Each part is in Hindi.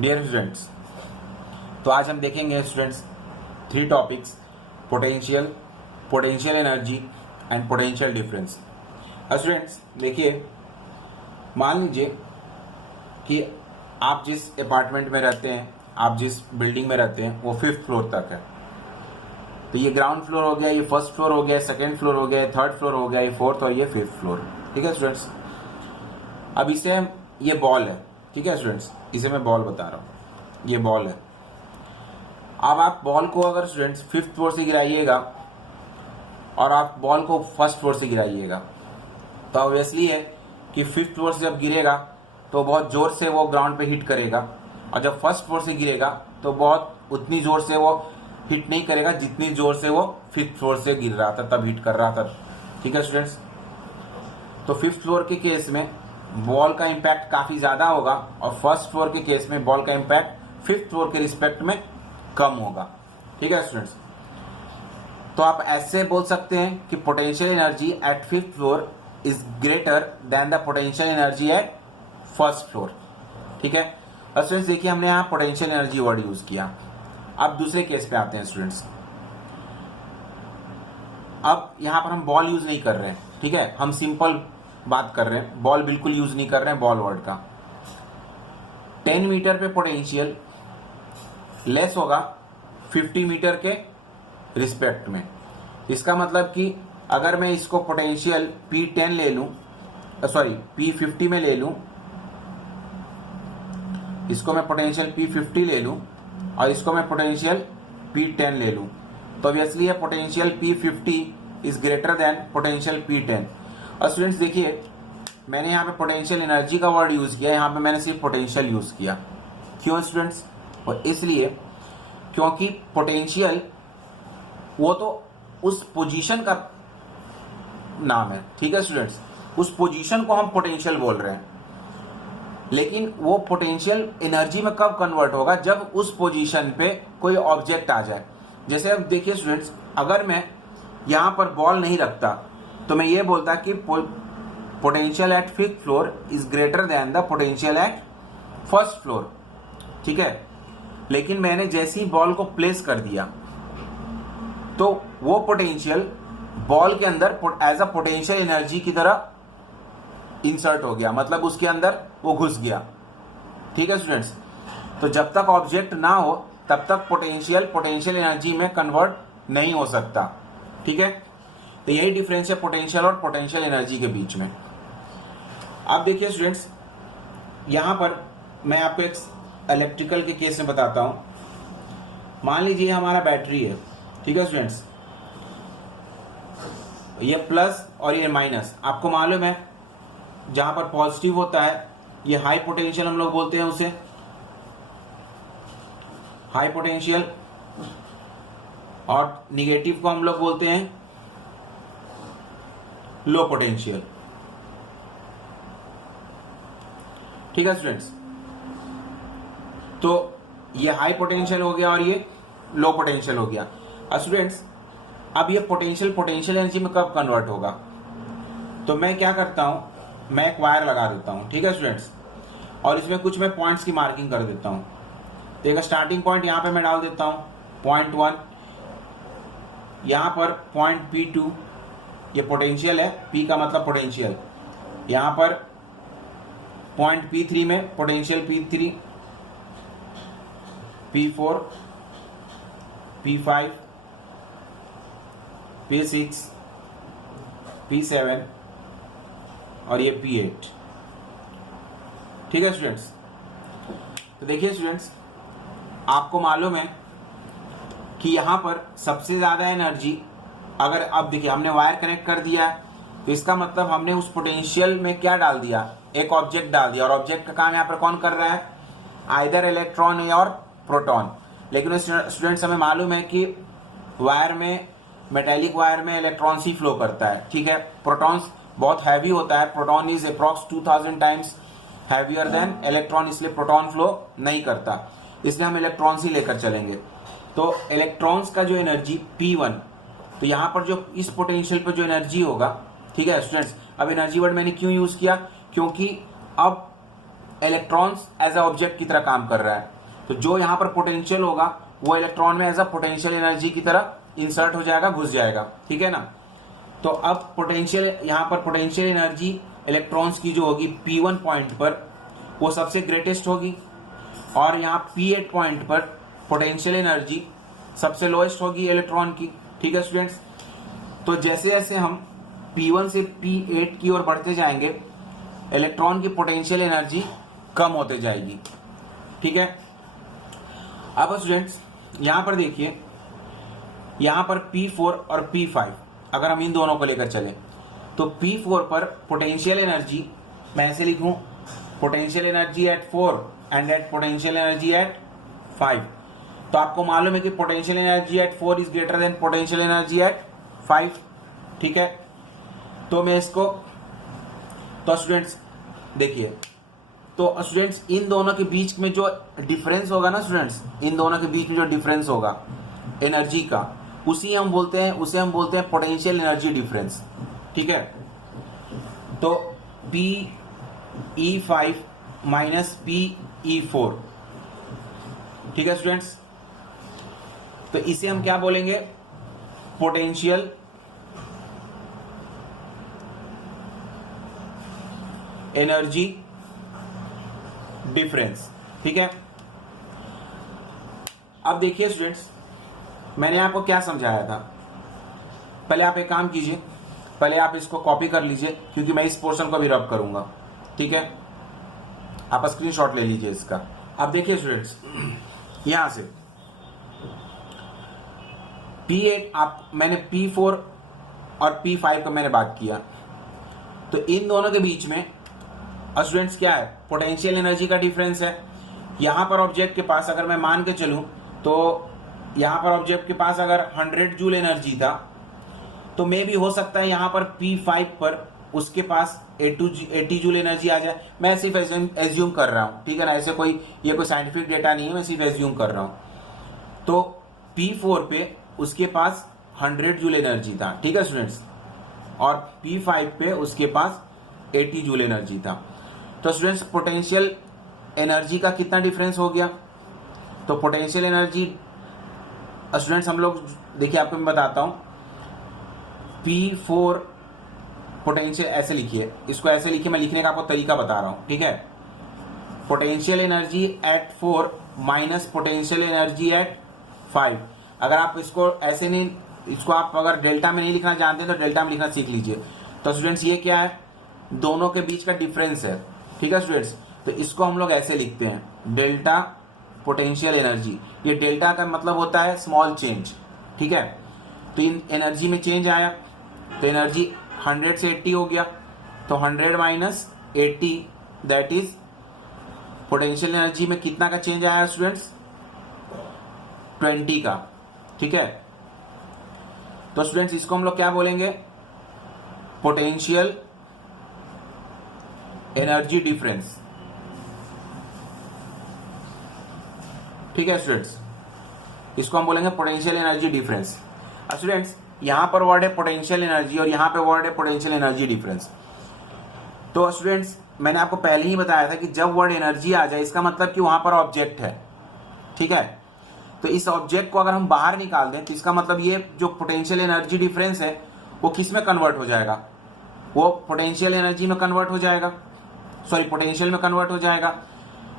डियर स्टूडेंट्स, तो आज हम देखेंगे students 3 topics, potential, potential energy and potential difference. Students देखिए, मान लीजिए कि आप जिस अपार्टमेंट में रहते हैं, आप जिस बिल्डिंग में रहते हैं वो 5th फ्लोर तक है। तो ये ग्राउंड फ्लोर हो गया, ये फर्स्ट फ्लोर हो गया, सेकेंड फ्लोर हो गया, थर्ड फ्लोर हो गया, ये फोर्थ और ये 5th फ्लोर। ठीक है स्टूडेंट्स, अब इसे ये बॉल है। ठीक है स्टूडेंट्स, इसे मैं बॉल बता रहा हूँ, ये बॉल है। अब आप बॉल को अगर स्टूडेंट्स 5th फ्लोर से गिराइएगा और आप बॉल को फर्स्ट फ्लोर से गिराइएगा, तो ऑब्वियसली है कि 5th फ्लोर से जब गिरेगा तो बहुत जोर से वो ग्राउंड पे हिट करेगा, और जब फर्स्ट फ्लोर से गिरेगा तो बहुत उतनी जोर से वो हिट नहीं करेगा जितनी जोर से वो 5th फ्लोर से गिर रहा था, तब हिट कर रहा था। ठीक है स्टूडेंट्स, तो 5th फ्लोर के केस में बॉल का इम्पैक्ट काफी ज्यादा होगा और फर्स्ट फ्लोर के केस में बॉल का इम्पैक्ट 5th फ्लोर के रिस्पेक्ट में कम होगा। ठीक है स्टूडेंट्स, तो आप ऐसे बोल सकते हैं कि potential energy eight 5th floor is greater then the potential energy at first floor. ठीक है स्टूडेंट्स, देखिए हमने यहाँ पोटेंशियल एनर्जी वर्ड यूज किया। अब दूसरे केस पे आते हैं स्टूडेंट्स। अब यहाँ पर हम बॉल यूज नहीं कर रहे हैं, ठीक है, हम सिंपल बात कर रहे हैं, बॉल बिल्कुल यूज नहीं कर रहे हैं बॉल वर्ड का। 10 मीटर पे पोटेंशियल लेस होगा 50 मीटर के रिस्पेक्ट में। इसका मतलब कि अगर मैं इसको पोटेंशियल P10 ले लूं, सॉरी P50 में ले लूं, इसको मैं पोटेंशियल P50 ले लूं और इसको मैं पोटेंशियल P10 ले लूं, तो ऑब्वियसली है potential P50 is greater than potential P10। और स्टूडेंट्स देखिए, मैंने यहाँ पे पोटेंशियल एनर्जी का वर्ड यूज किया, यहाँ पे मैंने सिर्फ पोटेंशियल यूज किया। क्यों स्टूडेंट्स? और इसलिए क्योंकि पोटेंशियल वो तो उस पोजीशन का नाम है। ठीक है स्टूडेंट्स, उस पोजीशन को हम पोटेंशियल बोल रहे हैं, लेकिन वो पोटेंशियल एनर्जी में कब कन्वर्ट होगा? जब उस पोजीशन पे कोई ऑब्जेक्ट आ जाए। जैसे अब देखिए स्टूडेंट्स, अगर मैं यहाँ पर बॉल नहीं रखता तो मैं ये बोलता कि potential at 5th floor is greater then the potential at first floor. ठीक है, लेकिन मैंने जैसे ही बॉल को प्लेस कर दिया तो वो पोटेंशियल बॉल के अंदर एज अ पोटेंशियल एनर्जी की तरह इंसर्ट हो गया, मतलब उसके अंदर वो घुस गया। ठीक है स्टूडेंट्स, तो जब तक ऑब्जेक्ट ना हो तब तक पोटेंशियल एनर्जी में कन्वर्ट नहीं हो सकता। ठीक है, तो यही डिफरेंस है पोटेंशियल और पोटेंशियल एनर्जी के बीच में। अब देखिए स्टूडेंट्स, यहां पर मैं आपको एक इलेक्ट्रिकल के केस में बताता हूं। मान लीजिए हमारा बैटरी है। ठीक है स्टूडेंट्स, ये प्लस और ये माइनस, आपको मालूम है जहां पर पॉजिटिव होता है ये हाई पोटेंशियल हम लोग बोलते हैं उसे, हाई पोटेंशियल, और निगेटिव को हम लोग बोलते हैं लो पोटेंशियल। ठीक है स्टूडेंट्स, तो ये हाई पोटेंशियल हो गया और ये लो पोटेंशियल हो गया। स्टूडेंट्स, अब ये पोटेंशियल एनर्जी में कब कन्वर्ट होगा? तो मैं क्या करता हूं, मैं एक वायर लगा देता हूं। ठीक है स्टूडेंट्स, और इसमें कुछ मैं पॉइंट्स की मार्किंग कर देता हूं। तो एक स्टार्टिंग पॉइंट यहां पे मैं डाल देता हूं, पॉइंट 1, यहां पर पॉइंट P2, ये पोटेंशियल है, P का मतलब पोटेंशियल। यहां पर पॉइंट P3 में potential P3, P4, P5, P6, P7 और ये P8। ठीक है स्टूडेंट्स, तो देखिए स्टूडेंट्स, आपको मालूम है कि यहां पर सबसे ज्यादा एनर्जी, अगर अब देखिए हमने वायर कनेक्ट कर दिया है, तो इसका मतलब हमने उस पोटेंशियल में क्या डाल दिया? एक ऑब्जेक्ट डाल दिया, और ऑब्जेक्ट का काम यहाँ पर कौन कर रहा है? आइदर इलेक्ट्रॉन और प्रोटॉन। लेकिन स्टूडेंट्स हमें मालूम है कि वायर में, मेटेलिक वायर में इलेक्ट्रॉन्स ही फ्लो करता है। ठीक है, प्रोटॉन्स बहुत हैवी होता है, proton is approx 2000 times heavier than electron, इसलिए प्रोटॉन फ्लो नहीं करता, इसलिए हम इलेक्ट्रॉन्स ही लेकर चलेंगे। तो इलेक्ट्रॉन्स का जो एनर्जी P1, तो यहां पर जो इस पोटेंशियल पर जो एनर्जी होगा, ठीक है स्टूडेंट्स, अब एनर्जी वर्ड मैंने क्यों यूज किया? क्योंकि अब इलेक्ट्रॉन्स एज अ ऑब्जेक्ट की तरह काम कर रहा है। तो जो यहाँ पर पोटेंशियल होगा वो इलेक्ट्रॉन में एज अ पोटेंशियल एनर्जी की तरह इंसर्ट हो जाएगा, घुस जाएगा, ठीक है ना। तो अब पोटेंशियल, यहाँ पर पोटेंशियल एनर्जी इलेक्ट्रॉन्स की जो होगी P1 पॉइंट पर वो सबसे ग्रेटेस्ट होगी, और यहाँ P8 पॉइंट पर पोटेंशियल एनर्जी सबसे लोएस्ट होगी इलेक्ट्रॉन की, ठीक है स्टूडेंट्स। तो जैसे जैसे हम P1 से P8 की ओर बढ़ते जाएंगे इलेक्ट्रॉन की पोटेंशियल एनर्जी कम होते जाएगी, ठीक है। अब स्टूडेंट्स यहाँ पर देखिए, यहाँ पर P4 और P5 अगर हम इन दोनों को लेकर चलें तो P4 पर पोटेंशियल एनर्जी मैं ऐसे लिखूं, potential energy at 4 and at potential energy at 5। तो आपको मालूम है कि potential energy at 4 is greater than potential energy at 5, ठीक है। तो मैं इसको, तो स्टूडेंट्स देखिए, तो स्टूडेंट्स इन दोनों के बीच में जो डिफरेंस होगा ना स्टूडेंट्स, इन दोनों के बीच में जो डिफरेंस होगा एनर्जी का, उसे हम बोलते हैं पोटेंशियल एनर्जी डिफरेंस, ठीक है। तो PE5 माइनस PE4, ठीक है स्टूडेंट्स। तो इसे हम क्या बोलेंगे, पोटेंशियल एनर्जी डिफरेंस, ठीक है। अब देखिए स्टूडेंट्स, मैंने आपको क्या समझाया था। पहले आप एक काम कीजिए, पहले आप इसको कॉपी कर लीजिए क्योंकि मैं इस पोर्शन को भी रब करूंगा, ठीक है। आप स्क्रीनशॉट ले लीजिए इसका। अब देखिए स्टूडेंट्स, यहां से P8 मैंने P4 और P5 का मैंने बात किया, तो इन दोनों के बीच में स्टूडेंट्स क्या है, पोटेंशियल एनर्जी का डिफरेंस है। यहां पर ऑब्जेक्ट के पास अगर मैं मान के चलूं तो यहां पर ऑब्जेक्ट के पास अगर 100 जूल एनर्जी था तो मे भी हो सकता है यहां पर P5 पर उसके पास 80 जूल एनर्जी आ जाए। मैं सिर्फ एज्यूम कर रहा हूं, ठीक है ना, ऐसे कोई ये कोई साइंटिफिक डेटा नहीं है, मैं सिर्फ एज्यूम कर रहा हूं। तो P4 पे उसके पास 100 जूल एनर्जी था, ठीक है स्टूडेंट्स, और P5 पे उसके पास 80 जूल एनर्जी था। तो स्टूडेंट्स पोटेंशियल एनर्जी का कितना डिफरेंस हो गया, तो पोटेंशियल एनर्जी स्टूडेंट्स हम लोग देखिए, आपको मैं बताता हूं, P4 पोटेंशियल ऐसे लिखिए, इसको ऐसे लिखिए, मैं लिखने का आपको तरीका बता रहा हूं, ठीक है। Potential energy at 4 minus potential energy at 5। अगर आप इसको ऐसे नहीं, इसको आप अगर डेल्टा में नहीं लिखना जानते तो डेल्टा में लिखना सीख लीजिए। तो स्टूडेंट्स ये क्या है, दोनों के बीच का डिफरेंस है, ठीक है स्टूडेंट्स। तो इसको हम लोग ऐसे लिखते हैं, डेल्टा पोटेंशियल एनर्जी। ये डेल्टा का मतलब होता है स्मॉल चेंज, ठीक है। तो इन एनर्जी में चेंज आया, तो एनर्जी 100 से 80 हो गया, तो 100 minus 80 that is potential energy में कितना का चेंज आया स्टूडेंट्स, 20 का, ठीक है। तो स्टूडेंट्स इसको हम लोग क्या बोलेंगे, पोटेंशियल एनर्जी डिफरेंस, ठीक है स्टूडेंट्स, इसको हम बोलेंगे पोटेंशियल एनर्जी डिफरेंस। स्टूडेंट्स यहां पर वर्ड है पोटेंशियल एनर्जी और यहां पे वर्ड है पोटेंशियल एनर्जी डिफरेंस। तो स्टूडेंट्स मैंने आपको पहले ही बताया था कि जब वर्ड एनर्जी आ जाए इसका मतलब कि वहां पर ऑब्जेक्ट है, ठीक है। तो इस ऑब्जेक्ट को अगर हम बाहर निकाल दें तो इसका मतलब ये जो पोटेंशियल एनर्जी डिफरेंस है वो किस में कन्वर्ट हो जाएगा, वो पोटेंशियल एनर्जी में कन्वर्ट हो जाएगा, सॉरी पोटेंशियल में कन्वर्ट हो जाएगा।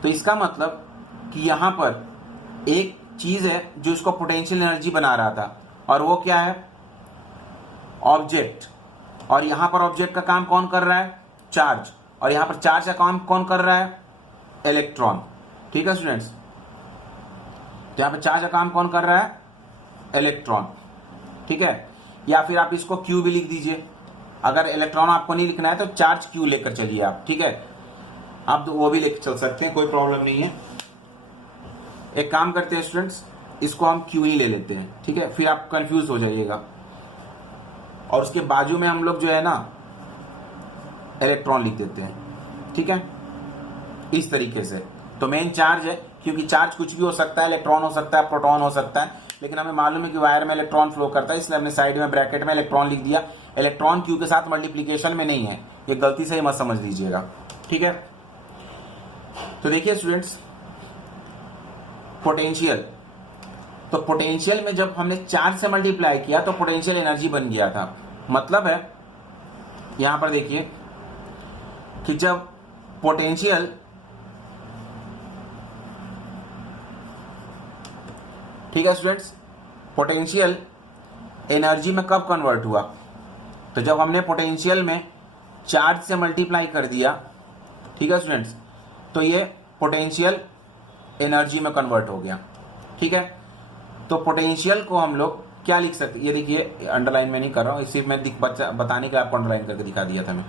तो इसका मतलब कि यहां पर एक चीज है जो इसको पोटेंशियल एनर्जी बना रहा था, और वो क्या है, ऑब्जेक्ट। और यहां पर ऑब्जेक्ट का काम कौन कर रहा है, चार्ज, और यहां पर चार्ज का काम कौन कर रहा है, इलेक्ट्रॉन, ठीक है स्टूडेंट्स। तो यहां पर चार्ज का काम कौन कर रहा है, इलेक्ट्रॉन, ठीक है। या फिर आप इसको क्यू भी लिख दीजिए, अगर इलेक्ट्रॉन आपको नहीं लिखना है तो चार्ज क्यू लेकर चलिए आप, ठीक है, आप वो भी लेकर चल सकते हैं, कोई प्रॉब्लम नहीं है। एक काम करते हैं स्टूडेंट्स, इसको हम क्यू ही ले लेते हैं, ठीक है, फिर आप कंफ्यूज हो जाइएगा। और उसके बाजू में हम लोग जो है ना इलेक्ट्रॉन लिख देते हैं, ठीक है, इस तरीके से। तो मेन चार्ज है, क्योंकि चार्ज कुछ भी हो सकता है, इलेक्ट्रॉन हो सकता है, प्रोटॉन हो सकता है, लेकिन हमें मालूम है कि वायर में इलेक्ट्रॉन फ्लो करता है, इसलिए हमने साइड में ब्रैकेट में इलेक्ट्रॉन लिख दिया। इलेक्ट्रॉन क्यू के साथ मल्टीप्लीकेशन में नहीं है, ये गलती से ही मत समझ लीजिएगा, ठीक है। तो देखिए स्टूडेंट्स, पोटेंशियल, तो पोटेंशियल में जब हमने चार्ज से मल्टीप्लाई किया तो पोटेंशियल एनर्जी बन गया था। मतलब है यहां पर देखिए कि जब पोटेंशियल, ठीक है स्टूडेंट्स, पोटेंशियल एनर्जी में कब कन्वर्ट हुआ, तो जब हमने पोटेंशियल में चार्ज से मल्टीप्लाई कर दिया, ठीक है स्टूडेंट्स, तो ये पोटेंशियल एनर्जी में कन्वर्ट हो गया। ठीक है, तो पोटेंशियल को हम लोग क्या लिख सकते, ये देखिए अंडरलाइन में नहीं कर रहा हूँ, सिर्फ मैं बताने के आपको अंडरलाइन करके दिखा दिया था मैं।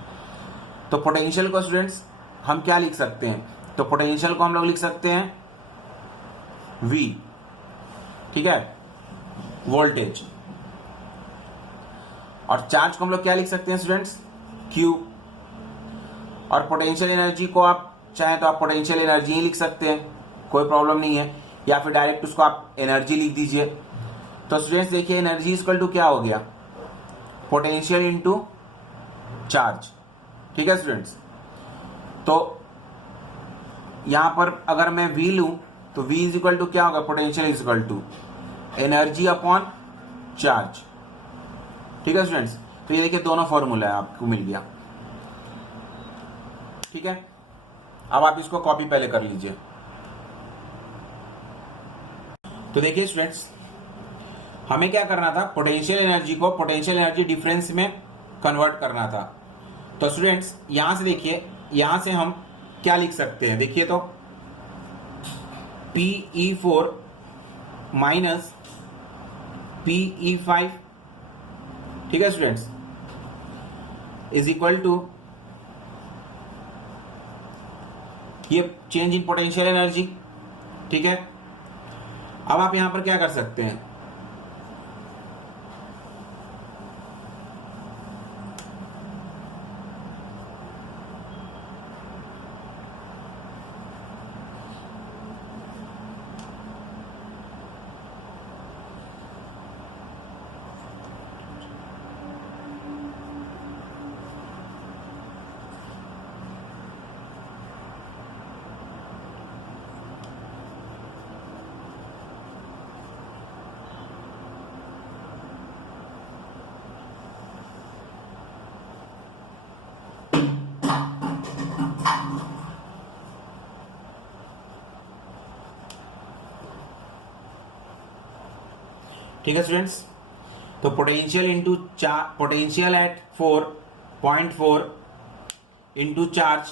तो पोटेंशियल को स्टूडेंट्स हम क्या लिख सकते हैं, तो पोटेंशियल को हम लोग लिख सकते हैं V, ठीक है, वोल्टेज। और चार्ज को हम लोग क्या लिख सकते हैं स्टूडेंट्स, Q। और पोटेंशियल एनर्जी को आप चाहें तो आप पोटेंशियल एनर्जी ही लिख सकते हैं, कोई प्रॉब्लम नहीं है, या फिर डायरेक्ट उसको आप एनर्जी लिख दीजिए। तो स्टूडेंट्स देखिए एनर्जी इक्वल टू क्या हो गया, पोटेंशियल इनटू चार्ज। ठीक है स्टूडेंट्स, तो यहां पर अगर मैं V लूं तो V इज इक्वल टू क्या होगा, potential is equal to energy upon charge. ठीक है स्टूडेंट्स, तो ये देखिए दोनों फॉर्मूला है आपको मिल गया। ठीक है, अब आप इसको कॉपी पहले कर लीजिए। तो देखिए स्टूडेंट्स, हमें क्या करना था, पोटेंशियल एनर्जी को पोटेंशियल एनर्जी डिफरेंस में कन्वर्ट करना था। तो स्टूडेंट्स यहां से देखिए, यहां से हम क्या लिख सकते हैं, देखिए तो PE4 माइनस PE5, ठीक है स्टूडेंट्स, इज इक्वल टू ये चेंज इन पोटेंशियल एनर्जी। ठीक है, अब आप यहां पर क्या कर सकते हैं, ठीक है स्टूडेंट्स, तो potential into potential at 4.4 into charge,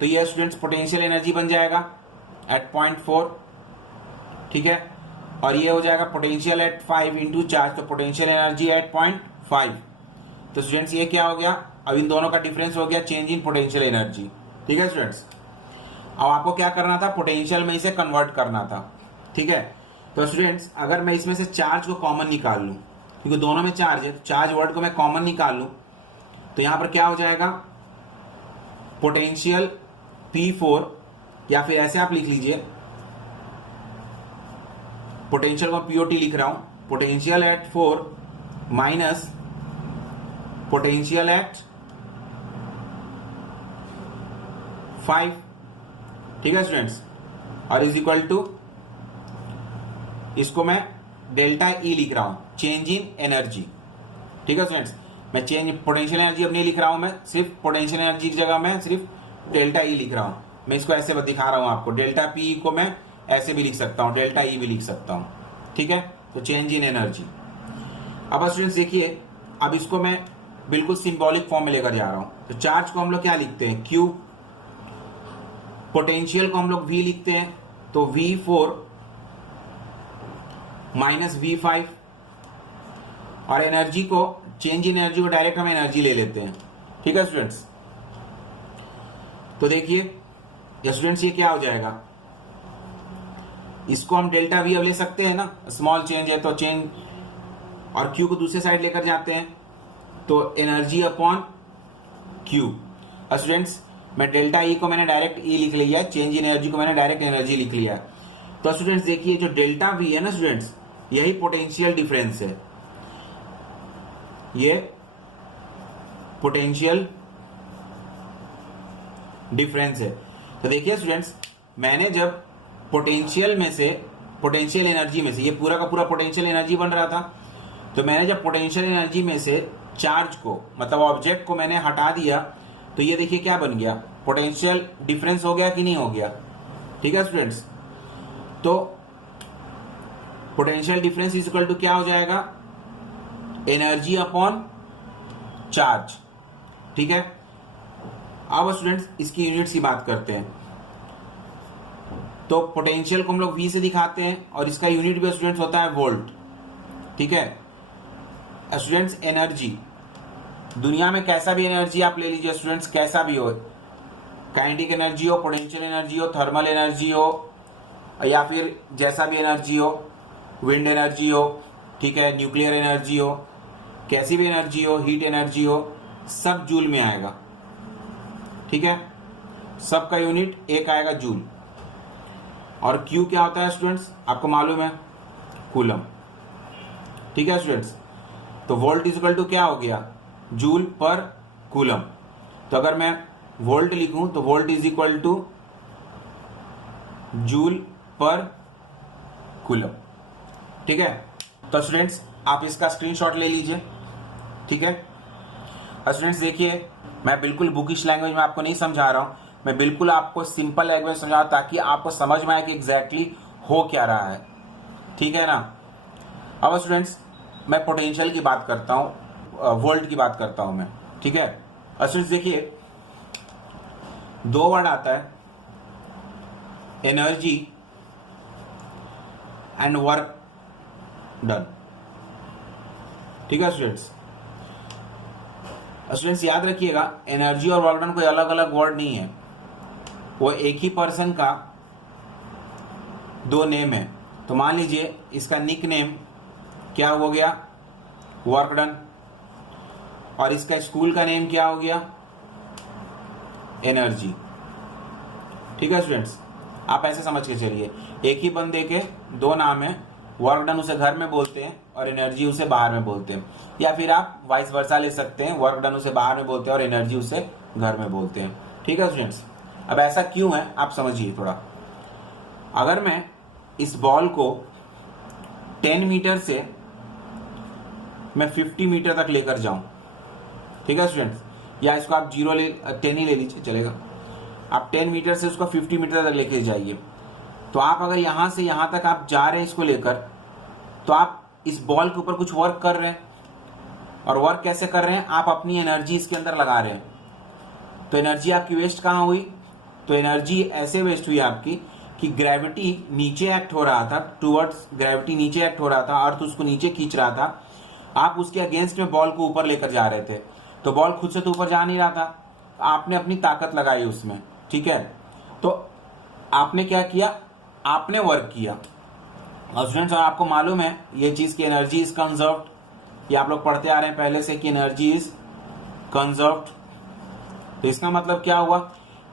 तो ये स्टूडेंट्स पोटेंशियल एनर्जी बन जाएगा एट 0.4। ठीक है, और ये हो जाएगा पोटेंशियल एट 5 इंटू चार्ज, तो पोटेंशियल एनर्जी एट 0.5। तो स्टूडेंट्स ये क्या हो गया, अब इन दोनों का डिफरेंस हो गया चेंज इन पोटेंशियल एनर्जी। ठीक है स्टूडेंट्स, अब आपको क्या करना था, पोटेंशियल में इसे कन्वर्ट करना था। ठीक है, तो स्टूडेंट्स अगर मैं इसमें से चार्ज को कॉमन निकाल लूं, क्योंकि दोनों में चार्ज है, तो चार्ज वर्ड को मैं कॉमन निकाल लूं, तो यहां पर क्या हो जाएगा, पोटेंशियल P4, या फिर ऐसे आप लिख लीजिए, पोटेंशियल को POT लिख रहा हूं, potential at 4 minus potential at 5। ठीक है स्टूडेंट्स, और इज इक्वल टू, इसको मैं डेल्टा E लिख रहा हूं, चेंज इन एनर्जी। ठीक है स्टूडेंट्स, मैं चेंज पोटेंशियल एनर्जी अब नहीं लिख रहा हूं, मैं सिर्फ पोटेंशियल एनर्जी की जगह मैं सिर्फ डेल्टा E लिख रहा हूं। मैं इसको ऐसे दिखा रहा हूं आपको, डेल्टा P को मैं ऐसे भी लिख सकता हूं, डेल्टा E भी लिख सकता हूं। ठीक है, तो चेंज इन एनर्जी। अब स्टूडेंट्स देखिए, अब इसको मैं बिल्कुल सिंबॉलिक फॉर्म में लेकर जा रहा हूं। तो चार्ज को हम लोग क्या लिखते हैं, Q, पोटेंशियल को हम लोग V लिखते हैं, तो V4 माइनस V5, और एनर्जी को, चेंज इन एनर्जी को डायरेक्ट हम एनर्जी ले लेते हैं। ठीक है स्टूडेंट्स, तो देखिए स्टूडेंट्स ये क्या हो जाएगा, इसको हम डेल्टा V अब ले सकते हैं ना, स्मॉल चेंज है तो चेंज, और Q को दूसरे साइड लेकर जाते हैं, तो एनर्जी अपॉन Q। स्टूडेंट्स मैं डेल्टा E को मैंने डायरेक्ट E लिख लिया है, चेंज इन एनर्जी को मैंने डायरेक्ट एनर्जी लिख लिया है। तो स्टूडेंट्स देखिए जो डेल्टा V है ना स्टूडेंट्स, यही पोटेंशियल डिफरेंस है, ये पोटेंशियल डिफरेंस है। तो देखिए स्टूडेंट्स मैंने जब पोटेंशियल में से, पोटेंशियल एनर्जी में से, ये पूरा का पूरा पोटेंशियल एनर्जी बन रहा था, तो मैंने जब पोटेंशियल एनर्जी में से चार्ज को, मतलब ऑब्जेक्ट को मैंने हटा दिया, तो ये देखिए क्या बन गया, पोटेंशियल डिफरेंस हो गया कि नहीं हो गया। ठीक है स्टूडेंट्स, तो potential difference is equal to क्या हो जाएगा, एनर्जी अपॉन चार्ज। ठीक है, अब स्टूडेंट्स इसकी यूनिट्स की बात करते हैं। तो पोटेंशियल को हम लोग V से दिखाते हैं और इसका यूनिट भी स्टूडेंट्स होता है वोल्ट। ठीक है स्टूडेंट्स, एनर्जी दुनिया में कैसा भी एनर्जी आप ले लीजिए स्टूडेंट्स, कैसा भी हो, काइनेटिक एनर्जी हो, पोटेंशियल एनर्जी हो, थर्मल एनर्जी हो, या फिर जैसा भी एनर्जी हो, विंड एनर्जी हो, ठीक है, न्यूक्लियर एनर्जी हो, कैसी भी एनर्जी हो, हीट एनर्जी हो, सब जूल में आएगा। ठीक है, सबका यूनिट एक आएगा जूल। और Q क्या होता है स्टूडेंट्स, आपको मालूम है, कूलम। ठीक है स्टूडेंट्स, तो वोल्ट इज इक्वल टू क्या हो गया, जूल पर कूलम। तो अगर मैं वोल्ट लिखूं तो volt is equal two joule पर कूलम। ठीक है, तो स्टूडेंट्स आप इसका स्क्रीनशॉट ले लीजिए। ठीक है स्टूडेंट्स, देखिए मैं बिल्कुल बुकिश लैंग्वेज में आपको नहीं समझा रहा हूं, मैं बिल्कुल आपको सिंपल लैंग्वेज समझा रहा हूं ताकि आपको समझ में आए कि एग्जैक्टली हो क्या रहा है। ठीक है ना। अब स्टूडेंट्स मैं पोटेंशियल की बात करता हूं, वोल्ट की बात करता हूं मैं। ठीक है स्टूडेंट्स, देखिए दो वर्ड आता है, एनर्जी एंड वर्क डन। ठीक है स्टूडेंट्स, स्टूडेंट्स याद रखिएगा, एनर्जी और वर्क डन कोई अलग अलग वर्ड नहीं है, वो एक ही पर्सन का दो नेम है। तो मान लीजिए इसका निक नेम क्या हो गया, वर्क डन, और इसका स्कूल का नेम क्या हो गया, एनर्जी। ठीक है स्टूडेंट्स, आप ऐसे समझ के चलिए, एक ही बंदे के दो नाम है, वर्क डन उसे घर में बोलते हैं और एनर्जी उसे बाहर में बोलते हैं, या फिर आप वाइस वर्सा ले सकते हैं, वर्क डन उसे बाहर में बोलते हैं और एनर्जी उसे घर में बोलते हैं। ठीक है स्टूडेंट्स, अब ऐसा क्यों है आप समझिए थोड़ा। अगर मैं इस बॉल को 10 मीटर से मैं 50 मीटर तक लेकर जाऊं, ठीक है स्टूडेंट्स, या इसको आप 10 ही ले लीजिए चलेगा, आप 10 मीटर से उसको 50 मीटर तक लेके जाइए, तो आप अगर यहां से यहां तक आप जा रहे हैं इसको लेकर, तो आप इस बॉल के ऊपर कुछ वर्क कर रहे हैं, और वर्क कैसे कर रहे हैं, आप अपनी एनर्जी इसके अंदर लगा रहे हैं। तो एनर्जी आपकी वेस्ट कहां हुई, तो एनर्जी ऐसे वेस्ट हुई आपकी कि ग्रेविटी नीचे एक्ट हो रहा था, टुवर्ड्स ग्रेविटी नीचे एक्ट हो रहा था, अर्थ उसको नीचे खींच रहा था, आप उसके अगेंस्ट में बॉल को ऊपर लेकर जा रहे थे, तो बॉल खुद से तो ऊपर जा नहीं रहा था, आपने अपनी ताकत लगाई उसमें। ठीक है, तो आपने क्या किया, आपने वर्क किया। और स्टूडेंट्स आपको मालूम है ये चीज की एनर्जी इज कंजर्व्ड, ये आप लोग पढ़ते आ रहे हैं पहले से कि एनर्जी इज कंजर्व्ड। तो इसका मतलब क्या हुआ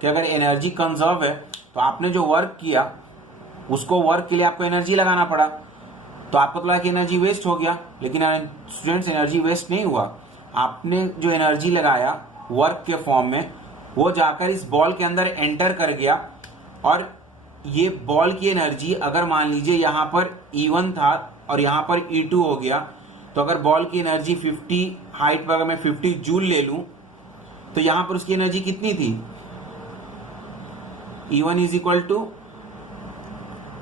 कि अगर एनर्जी कंजर्व है तो आपने जो वर्क किया उसको वर्क के लिए आपको एनर्जी लगाना पड़ा, तो आपको तो लगा कि एनर्जी वेस्ट हो गया, लेकिन स्टूडेंट्स एनर्जी वेस्ट नहीं हुआ, आपने जो एनर्जी लगाया वर्क के फॉर्म में वो जाकर इस बॉल के अंदर एंटर कर गया, और ये बॉल की एनर्जी अगर मान लीजिए यहाँ पर E1 था और यहाँ पर E2 हो गया, तो अगर बॉल की एनर्जी 50 हाइट पर अगर मैं 50 जूल ले लूं तो यहाँ पर उसकी एनर्जी कितनी थी, E1 is equal to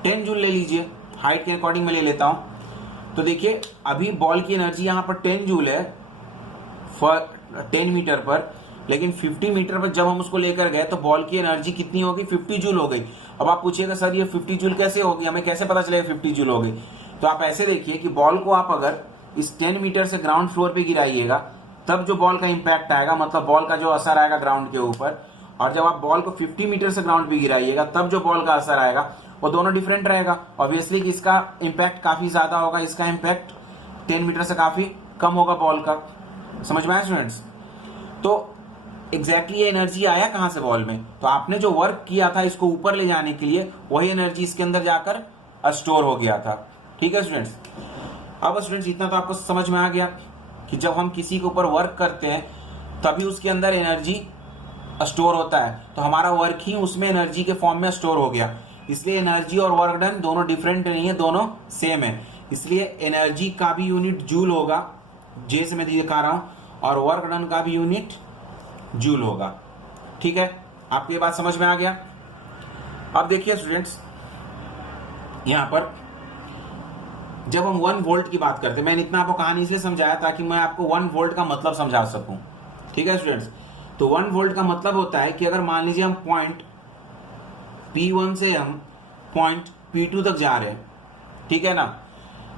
10 joule ले लीजिए, हाइट के अकॉर्डिंग मैं ले लेता हूं। तो देखिए अभी बॉल की एनर्जी यहाँ पर 10 जूल है 10 मीटर पर, लेकिन 50 मीटर पर जब हम उसको लेकर गए तो बॉल की एनर्जी कितनी हो गई, 50 जूल हो गई। अब आप पूछिएगा सर ये 50 जूल कैसे होगी, हमें कैसे पता चलेगा 50 जूल हो गई। तो आप ऐसे देखिए कि बॉल को आप अगर इस 10 मीटर से ग्राउंड फ्लोर पे गिराइएगा तब जो बॉल का इंपैक्ट आएगा, मतलब बॉल का जो असर आएगा ग्राउंड के ऊपर, और जब आप बॉल को 50 मीटर से ग्राउंड पे गिराइएगा तब जो बॉल का असर आएगा वो दोनों डिफरेंट रहेगा। ऑब्वियसली कि इसका इंपैक्ट काफी ज्यादा होगा, इसका इंपैक्ट 10 मीटर से काफी कम होगा बॉल का। समझ में आया स्टूडेंट्स। तो एग्जैक्टली ये एनर्जी आया कहां से बॉल में, तो आपने जो वर्क किया था इसको ऊपर ले जाने के लिए वही एनर्जी इसके अंदर जाकर स्टोर हो गया था। ठीक है स्टूडेंट्स। अब स्टूडेंट्स इतना तो आपको समझ में आ गया कि जब हम किसी के ऊपर वर्क करते हैं तभी उसके अंदर एनर्जी स्टोर होता है, तो हमारा वर्क ही उसमें एनर्जी के फॉर्म में स्टोर हो गया। इसलिए एनर्जी और वर्क डन दोनों डिफरेंट नहीं है, दोनों सेम है। इसलिए एनर्जी का भी यूनिट जूल होगा, जे से मैं दिखा रहा हूं, और वर्क डन का भी यूनिट जूल होगा। ठीक है, आपको ये बात समझ में आ गया। अब देखिए स्टूडेंट्स, यहां पर जब हम 1 वोल्ट की बात करते हैं, मैंने इतना आपको कहानी इसलिए समझाया ताकि मैं आपको 1 वोल्ट का मतलब समझा सकूं। ठीक है स्टूडेंट्स, तो 1 वोल्ट का मतलब होता है कि अगर मान लीजिए हम पॉइंट P1 से हम पॉइंट P2 तक जा रहे हैं, ठीक है ना,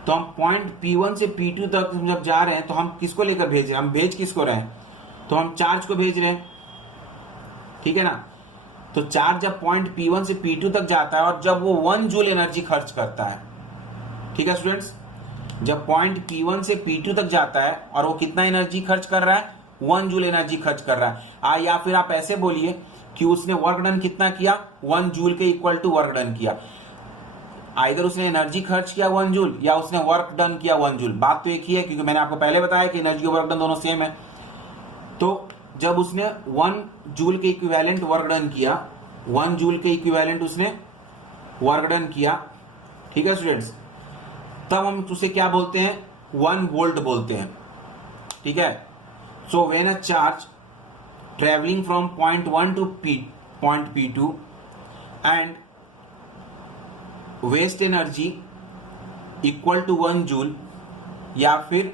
तो हम पॉइंट P1 से P2 तक जब जा रहे हैं तो हम किसको लेकर भेज रहे हैं, हम भेज किसको रहे हैं, तो हम चार्ज को भेज रहे हैं। ठीक है ना, तो चार्ज जब पॉइंट P1 से P2 तक जाता है और जब वो 1 जूल एनर्जी खर्च करता है, ठीक है स्टूडेंट्स, जब पॉइंट P1 से P2 तक जाता है और वो कितना एनर्जी खर्च कर रहा है, 1 जूल एनर्जी खर्च कर रहा है। या फिर आप ऐसे बोलिए कि उसने वर्क डन कितना किया, 1 जूल के इक्वल टू वर्क डन किया। आइदर उसने एनर्जी खर्च किया 1 जूल या उसने वर्क डन किया 1 जूल, बात तो एक ही है, क्योंकि मैंने आपको पहले बताया कि एनर्जी और वर्क डन दोनों सेम है। तो जब उसने 1 जूल के इक्विवेलेंट वर्क डन किया, 1 जूल के इक्विवेलेंट उसने वर्क डन किया, ठीक है स्टूडेंट्स, तब हम उसे क्या बोलते हैं, 1 वोल्ट बोलते हैं। ठीक है, so when a charge travelling from point 1 to point P2 and waste energy equal to 1 joule या फिर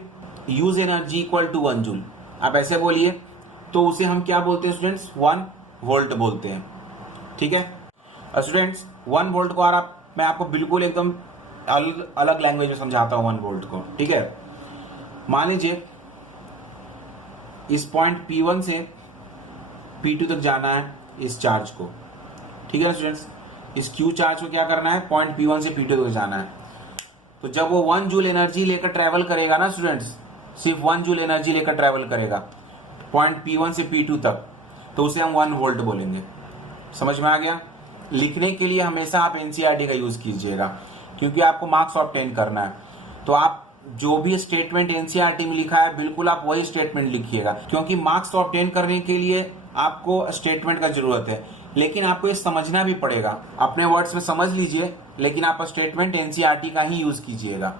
use energy equal to 1 joule, आप ऐसे बोलिए, तो उसे हम क्या बोलते हैं स्टूडेंट्स, 1 वोल्ट बोलते हैं। ठीक है स्टूडेंट्स, 1 वोल्ट को मैं आपको बिल्कुल एकदम अलग लैंग्वेज में समझाता हूं 1 वोल्ट को। ठीक है, मान लीजिए इस पॉइंट P1 से P2 तक जाना है इस चार्ज को। ठीक है स्टूडेंट्स, इस Q चार्ज को क्या करना है, पॉइंट P1 से P2 तक जाना है। तो जब वो 1 जूल एनर्जी लेकर ट्रेवल करेगा ना स्टूडेंट्स, सिर्फ 1 जूल एनर्जी लेकर ट्रेवल करेगा पॉइंट P1 से P2 तक, तो उसे हम 1 वोल्ट बोलेंगे। समझ में आ गया। लिखने के लिए हमेशा आप एनसीईआरटी का यूज कीजिएगा, क्योंकि आपको मार्क्स ऑब्टेन करना है। तो आप जो भी स्टेटमेंट एनसीईआरटी में लिखा है बिल्कुल आप वही स्टेटमेंट लिखिएगा, क्योंकि मार्क्स ऑब्टेन करने के लिए आपको स्टेटमेंट का जरूरत है, लेकिन आपको ये समझना भी पड़ेगा। अपने वर्ड्स में समझ लीजिए, लेकिन आप स्टेटमेंट एनसीईआरटी का ही यूज कीजिएगा।